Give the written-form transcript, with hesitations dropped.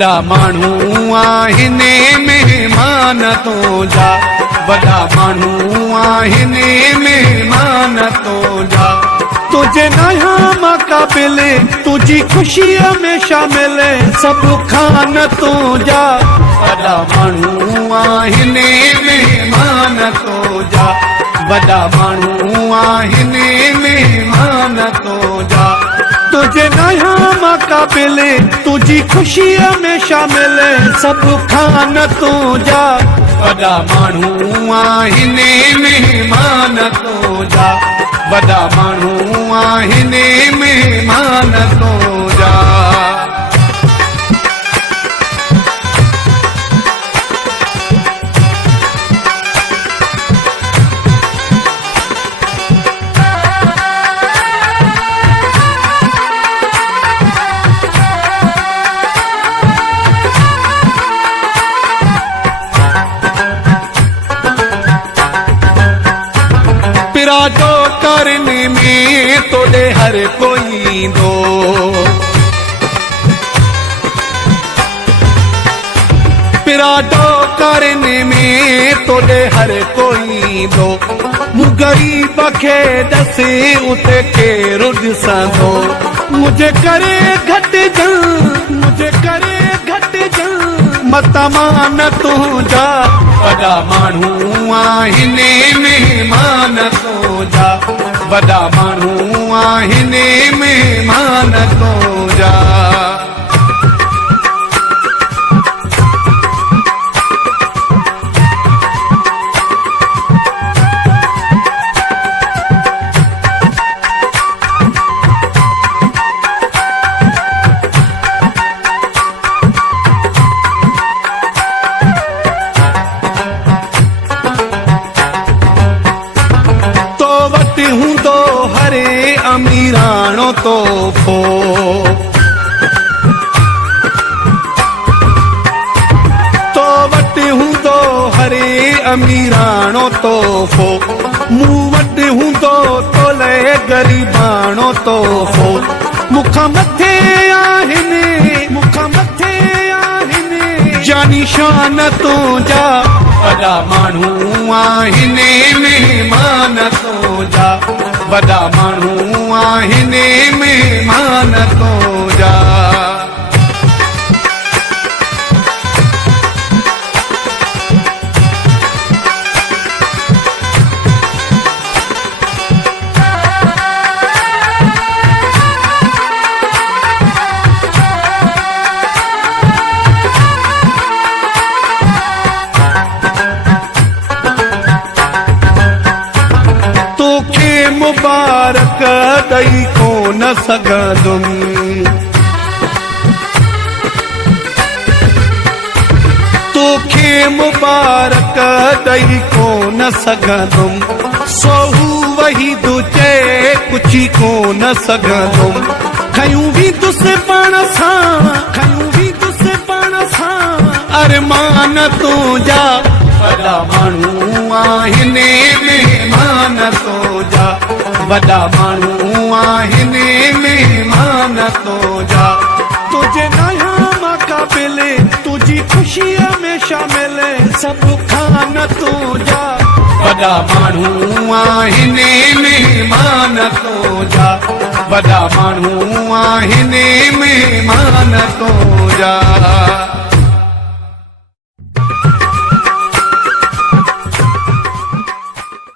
वॾा माण्हू आहिनि महिमान तुंहिंजा, वॾा माण्हू आहिनि महिमान तुंहिंजा। तुझे नया मुक़ाबिल तुझी खुशी में शामिल सभु खान तुंहिंजा, वॾा माण्हू आहिनि महिमान तुंहिंजा, वॾा माण्हू आहिनि महिमान तुंहिंजा। तुझे नया मुक़ाबिल तुझी खुशी में शामिल सभु खान तुंहिंजा, वॾा माण्हू आहिनि महिमान तुंहिंजा, वॾा माण्हू आहिनि महिमान तुंहिंजा। पिराजो करने में तोड़े हर कोई दो, पिराजो करने में तोड़े हर कोई दो। गरीब खे दसे उते के रुड सदो, मुझे करे घट जा, मुझे करे घट जा मत मान तुंहिंजा, वॾा माण्हू आहिनि महिमान तुंहिंजा, वॾा माण्हू आहिनि महिमान तुंहिंजा। अमीराणो तोहफ़ो, तो वटि हूंदो हरे अमीराणो तोहफ़ो, मूं वटि हूंदो तोले ग़रीबाणो तोहफ़ो। मूंखां मथे आहिनि, मूंखां मथे आहिनि जानी शान तुंहिंजा, वॾा माण्हू आहिनि महिमान तुंहिंजा, वॾा माण्हू आहिनि महिमान तुंहिंजा। मुबारक ॾेई कोन सघंदुमि, तोखे मुबारक ॾेई कोन सघंदुमि, सोहू वही तुझे कुझु कोन सघंदुमि। खयूं बि तुसे पाण सां, खयूं बि तुसे पाण सां अरमान तुंहिंजा, वॾा माण्हू आहिनि महिमान तुंहिंजा, वॾा माण्हू आहिनि महिमान तुंहिंजा। तुझे नया मुक़ाबिल तुझी खुशी में शामिल सभु खान तुंहिंजा, वॾा माण्हू आहिनि महिमान तुंहिंजा, वॾा माण्हू आहिनि महिमान तुंहिंजा।